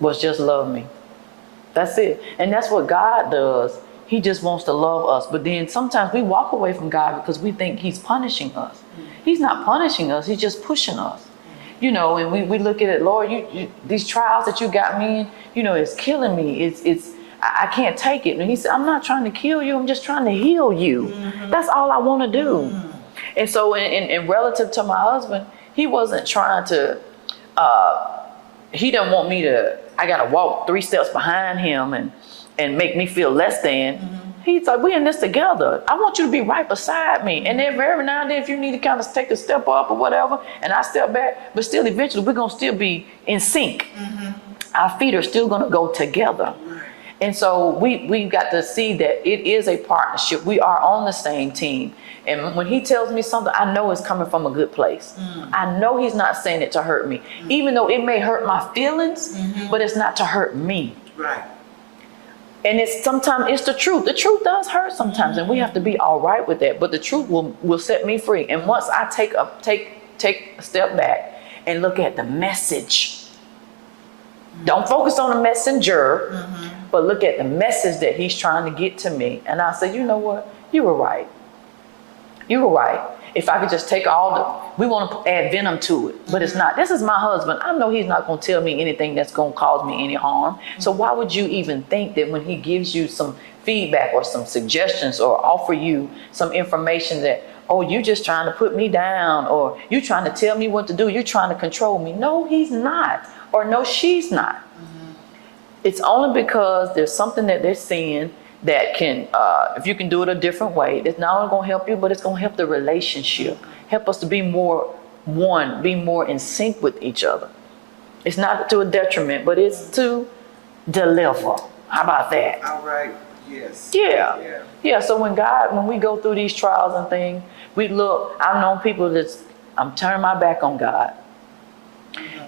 Was just love me. That's it. And that's what God does. He just wants to love us. But then sometimes we walk away from God because we think he's punishing us. He's not punishing us. He's just pushing us. You know, and we look at it, Lord, you these trials that you got me in, you know, it's killing me. I can't take it. And he said, I'm not trying to kill you. I'm just trying to heal you. That's all I want to do. And so in relative to my husband, he wasn't trying to, he didn't want me to, I got to walk 3 steps behind him and make me feel less than. He's like, we're in this together. I want you to be right beside me. And then every now and then, if you need to kind of take a step up or whatever, and I step back, but still eventually we're going to still be in sync. Our feet are still going to go together. And so we got to see that it is a partnership. We are on the same team. And when he tells me something, I know it's coming from a good place. I know he's not saying it to hurt me, even though it may hurt my feelings, but it's not to hurt me. Right. And sometimes it's the truth. The truth does hurt sometimes, and we have to be all right with that. But the truth will set me free. And once I take a step back and look at the message, don't focus on the messenger, but look at the message that he's trying to get to me. And I say, you know what? You were right. You were right. If I could just take we want to add venom to it, but it's not. This is my husband. I know he's not going to tell me anything that's going to cause me any harm. So why would you even think that when he gives you some feedback or some suggestions or offer you some information that, oh, you just trying to put me down, or you trying to tell me what to do, you're trying to control me. No, he's not. Or no, she's not. It's only because there's something that they're seeing that can, if you can do it a different way, it's not only going to help you, but it's going to help the relationship. Help us to be more one, be more in sync with each other. It's not to a detriment, but it's to deliver. How about that? All right. Yes. Yeah. Yeah. Yeah, so when we go through these trials and things, we look, I've known people I'm turning my back on God.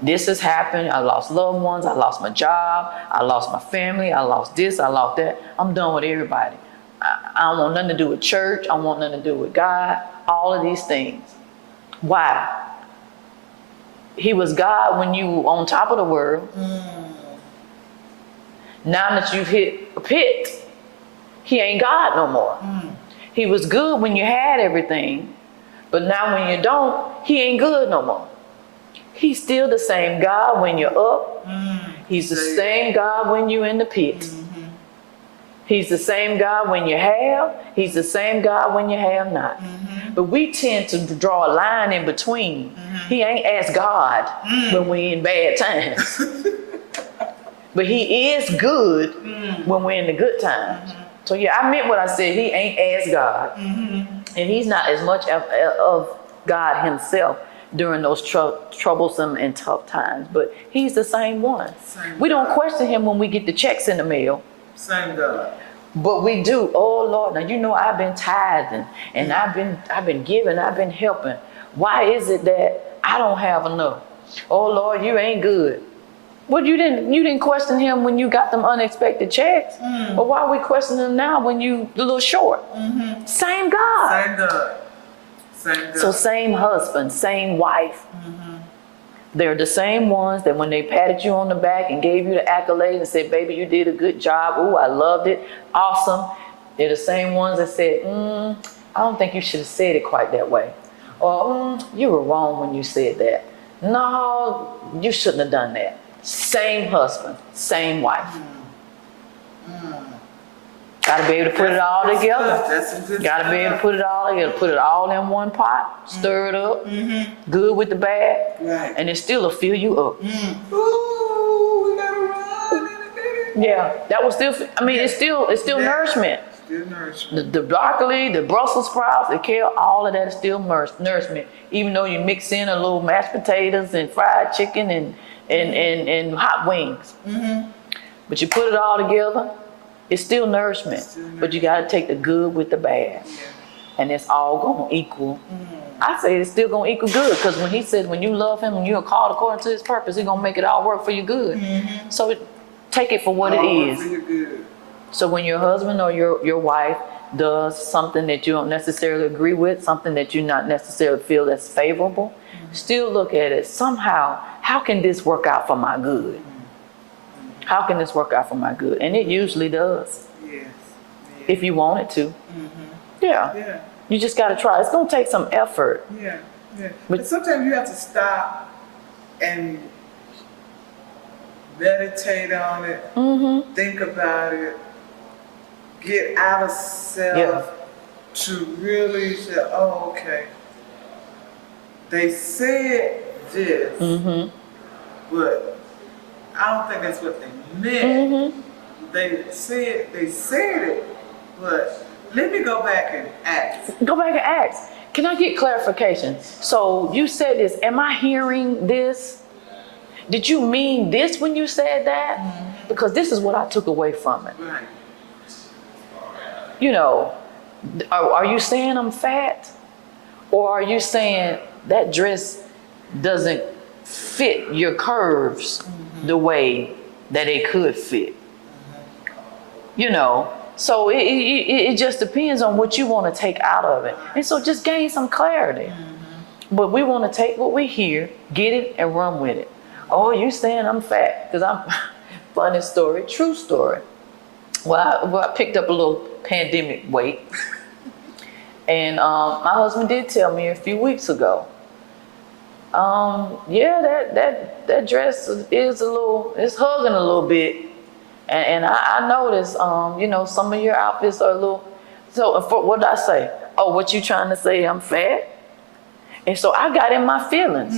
This has happened, I lost loved ones, I lost my job, I lost my family, I lost this, I lost that. I'm done with everybody. I don't want nothing to do with church, I want nothing to do with God, all of these things. Why? He was God when you were on top of the world. Now that you've hit a pit, he ain't God no more. He was good when you had everything, but now when you don't, he ain't good no more. He's still the same God when you're up. He's the same God when you're in the pit. He's the same God when you have. He's the same God when you have not. But we tend to draw a line in between. He ain't as God when we're in bad times. But he is good when we're in the good times. So yeah, I meant what I said. He ain't as God. And he's not as much of God himself during those troublesome and tough times. But he's the same one. We don't question him when we get the checks in the mail. Same God. But we do. Oh Lord, now you know I've been tithing and I've been giving, I've been helping. Why is it that I don't have enough? Oh Lord, you ain't good. Well, you didn't question him when you got them unexpected checks. But why are we questioning him now when you a little short? Same God. Same God. Same God. So same husband, same wife. They're the same ones that when they patted you on the back and gave you the accolade and said, baby, you did a good job. Ooh, I loved it. Awesome. They're the same ones that said, I don't think you should have said it quite that way. Or, you were wrong when you said that. No, you shouldn't have done that. Same husband, same wife. Got to be able to put it all together. Got to be able to put it all together. Put it all in one pot, stir it up, good with the bad, Right. and it still will fill you up. Ooh, we gotta run in a minute. Yeah, that will still, it's still nourishment. Still nourishment. The broccoli, the Brussels sprouts, the kale, all of that is still nourishment. Even though you mix in a little mashed potatoes and fried chicken and hot wings. But you put it all together, it's still nourishment. But you gotta take the good with the bad. And it's all gonna equal. I say it's still gonna equal good, because when he says when you love him and you are called according to his purpose, he's gonna make it all work for your good. So take it for what it is. For your good. So when your husband or your wife does something that you don't necessarily agree with, something that you not necessarily feel that's favorable, still look at it somehow, how can this work out for my good? How can this work out for my good? And it usually does. Yes. If you want it to. Yeah. Yeah. You just got to try. It's going to take some effort. Yeah. Yeah. But- But sometimes you have to stop and meditate on it, think about it, get out of self to really say, oh, okay. They said this, but I don't think that's what they meant. They said it, but let me go back and ask. Go back and ask. Can I get clarification? So you said this. Am I hearing this? Did you mean this when you said that? Because this is what I took away from it. Right. You know, are you saying I'm fat? Or are you saying that dress doesn't fit your curves the way that it could fit? You know, so it just depends on what you want to take out of it. And so just gain some clarity. But we want to take what we hear, get it, and run with it. Oh, you saying I'm fat? Because I'm, funny story, true story. Well, I picked up a little pandemic weight. And my husband did tell me a few weeks ago, yeah, that dress is it's hugging a little bit. And I noticed, you know, some of your outfits are a little, so what did I say? Oh, what you trying to say, I'm fat? And so I got in my feelings.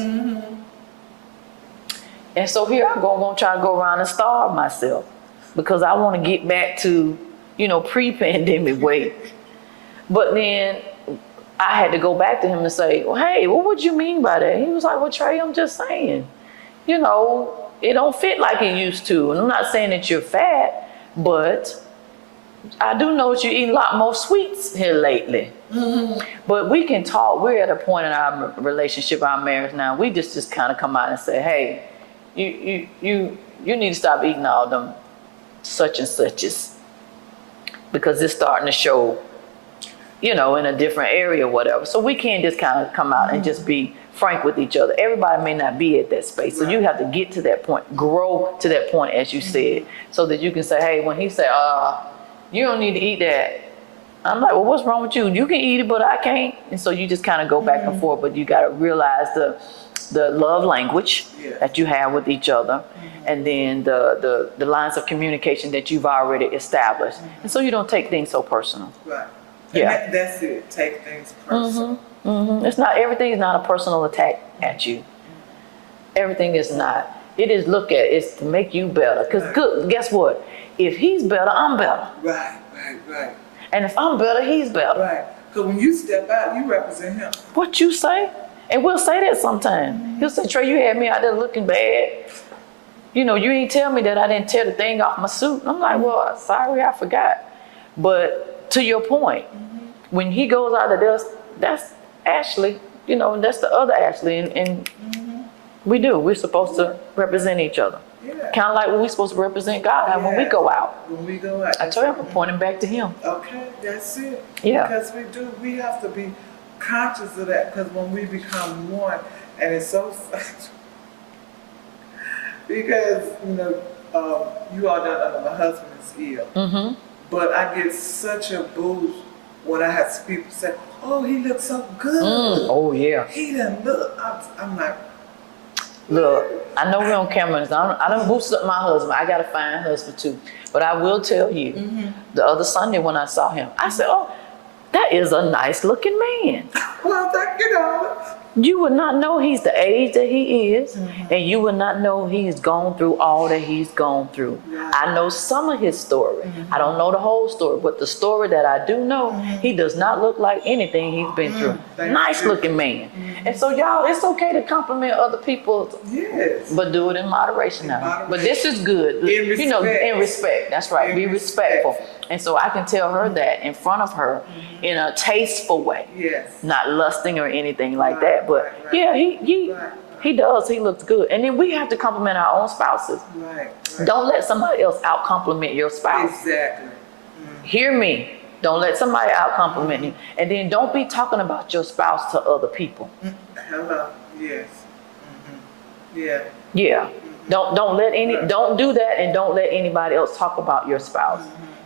And so here I go, I'm gonna try to go around and starve myself because I want to get back to, you know, pre-pandemic weight. But then I had to go back to him and say, well, hey, what would you mean by that? He was like, well, Trey, I'm just saying, you know, it don't fit like it used to. And I'm not saying that you're fat, but I do notice you eat a lot more sweets here lately. But we can talk. We're at a point in our relationship, our marriage now. We just kind of come out and say, hey, you need to stop eating all them such and suches, because it's starting to show, in a different area or whatever. So we can't just kind of come out and just be frank with each other. Everybody may not be at that space. So you have to get to that point, grow to that point, as you said, so that you can say, hey, when he say, you don't need to eat that, I'm like, well, what's wrong with you? You can eat it, but I can't. And so you just kind of go back and forth, but you got to realize the love language that you have with each other, and then the lines of communication that you've already established. And so you don't take things so personal. Right. Yeah. And that's it. Take things personal. Everything is not a personal attack at you. Everything is not. It is it's to make you better. Because guess what? If he's better, I'm better. Right. And if I'm better, he's better. Right. Because when you step out, you represent him. What you say? And we'll say that sometimes. He'll say, Trey, you had me out there looking bad. You didn't tell me that I didn't tear the thing off my suit. I'm like, well, sorry, I forgot. But to your point, when he goes out there, that's Ashley, that's the other Ashley. And we're supposed to represent each other. Yeah. Kind of like when we're supposed to represent God when we go out. When we go out. I told you I'm pointing back to him. Okay, that's it. Yeah. Because we have to be conscious of that, because when we become one, and it's so because you all don't know my husband is ill, but I get such a boost when I have people say, oh, he looks so good. Oh yeah. He done look. I'm like, look, I know we're on camera. I done boosted up my husband. I got a fine husband too. But I will tell you, the other Sunday when I saw him, I said, oh, that is a nice looking man. well, thank you, darling. You would not know he's the age that he is, and you would not know he's gone through all that he's gone through. Right. I know some of his story. I don't know the whole story, but the story that I do know, he does not look like anything he's been through. Nice looking man. And so y'all, it's okay to compliment other people, Yes. but do it in moderation now. But this is good. In respect. In respect. That's right. In Be respectful. respect. And so I can tell her that in front of her in a tasteful way. Yes. Not lusting or anything like Right, that. But right. yeah, he Right. does. He looks good. And then we have to compliment our own spouses. Right. Don't let somebody else out compliment your spouse. Exactly. Hear me. Don't let somebody out compliment you. And then don't be talking about your spouse to other people. Hello. Yes. Yeah. Yeah. Don't do that, and don't let anybody else talk about your spouse.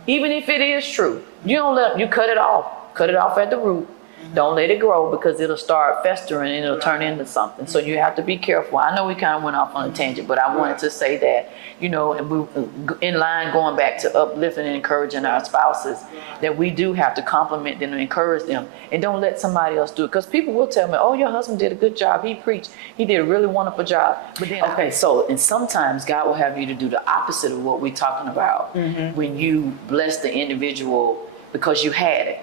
Even if it is true. You cut it off. Cut it off at the root. Don't let it grow, because it'll start festering and it'll turn into something. So you have to be careful. I know we kind of went off on a tangent, but I wanted to say that, and we in line going back to uplifting and encouraging our spouses, that we do have to compliment them and encourage them, and don't let somebody else do it. Because people will tell me, oh, your husband did a good job. He preached. He did a really wonderful job. But then, and sometimes God will have you to do the opposite of what we're talking about when you bless the individual because you had it.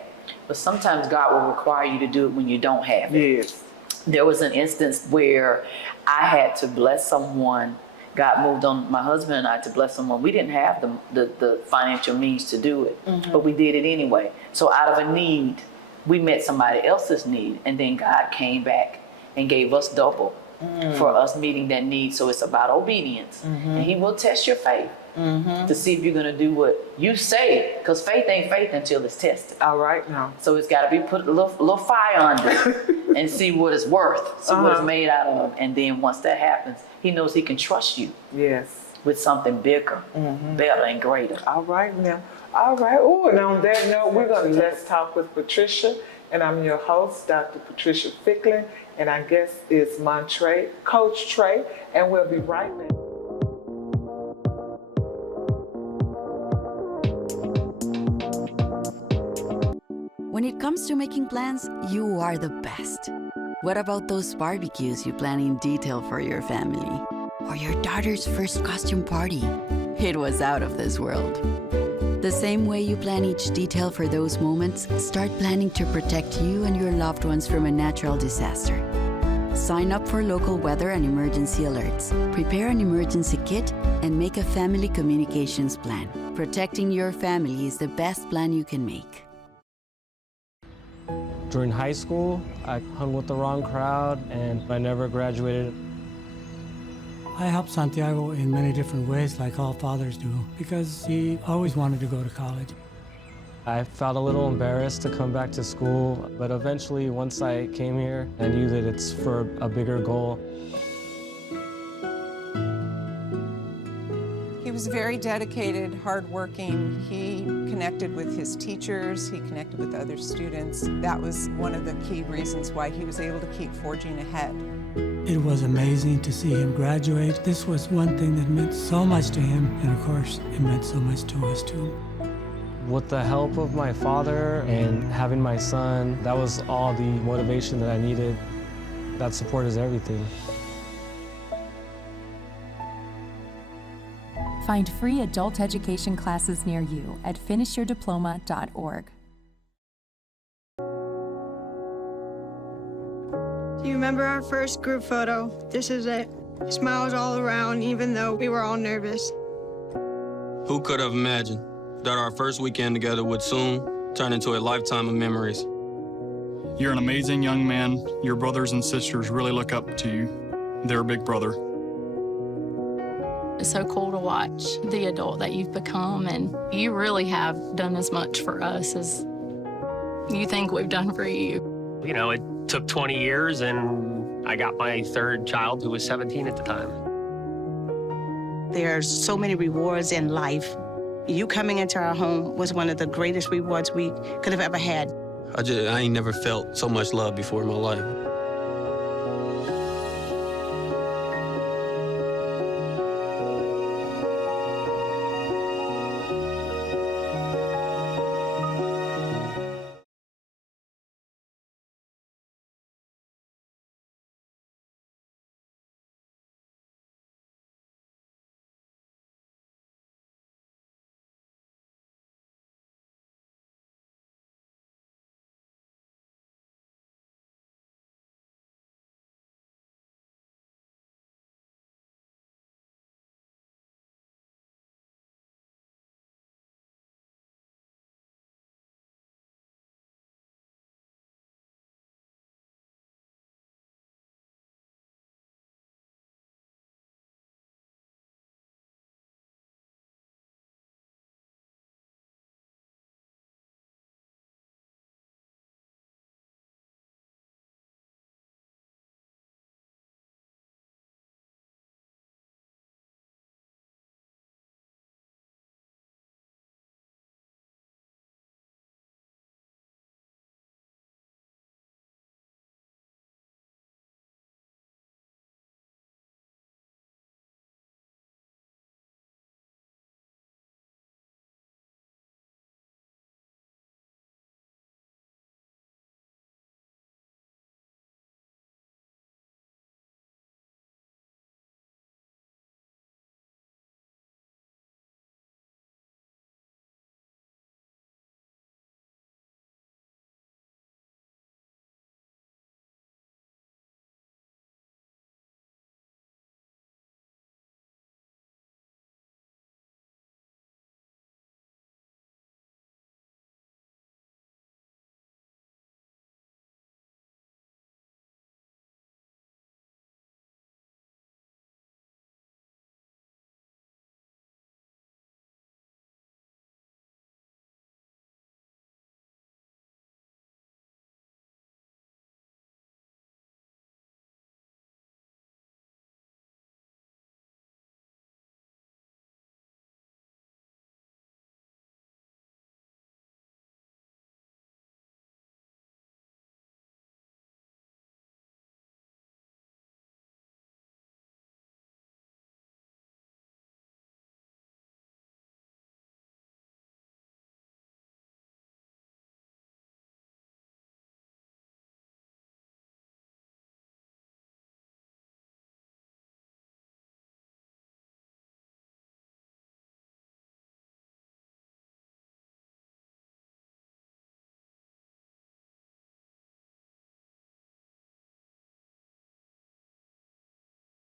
But sometimes God will require you to do it when you don't have it. Yes. There was an instance where I had to bless someone. God moved on my husband and I to bless someone. We didn't have the financial means to do it, but we did it anyway. So out of a need, we met somebody else's need, and then God came back and gave us double for us meeting that need. So it's about obedience, and He will test your faith. To see if you're going to do what you say, because faith ain't faith until it's tested. All right now. So it's got to be put a little fire under it and see what it's worth, see what it's made out of. And then once that happens, He knows He can trust you Yes. with something bigger, better, and greater. All right now. All right. Oh, and on that note, we're going to Let's Talk with Patricia. And I'm your host, Dr. Patricia Fickling. And our guest is Montray, Coach Trey. And we'll be right back. When it comes to making plans, you are the best. What about those barbecues you plan in detail for your family? Or your daughter's first costume party? It was out of this world. The same way you plan each detail for those moments, start planning to protect you and your loved ones from a natural disaster. Sign up for local weather and emergency alerts. Prepare an emergency kit and make a family communications plan. Protecting your family is the best plan you can make. During high school, I hung with the wrong crowd and I never graduated. I helped Santiago in many different ways, like all fathers do, because he always wanted to go to college. I felt a little embarrassed to come back to school, but eventually, once I came here, I knew that it's for a bigger goal. He was very dedicated, hardworking. He connected with his teachers, he connected with other students. That was one of the key reasons why he was able to keep forging ahead. It was amazing to see him graduate. This was one thing that meant so much to him, and of course, it meant so much to us too. With the help of my father and having my son, that was all the motivation that I needed. That support is everything. Find free adult education classes near you at finishyourdiploma.org. Do you remember our first group photo? This is it. Smiles all around, even though we were all nervous. Who could have imagined that our first weekend together would soon turn into a lifetime of memories? You're an amazing young man. Your brothers and sisters really look up to you. They're a big brother. It's so cool to watch the adult that you've become, and you really have done as much for us as you think we've done for you. You know, it took 20 years, and I got my third child, who was 17 at the time. There's so many rewards in life. You coming into our home was one of the greatest rewards we could have ever had. I ain't never felt so much love before in my life.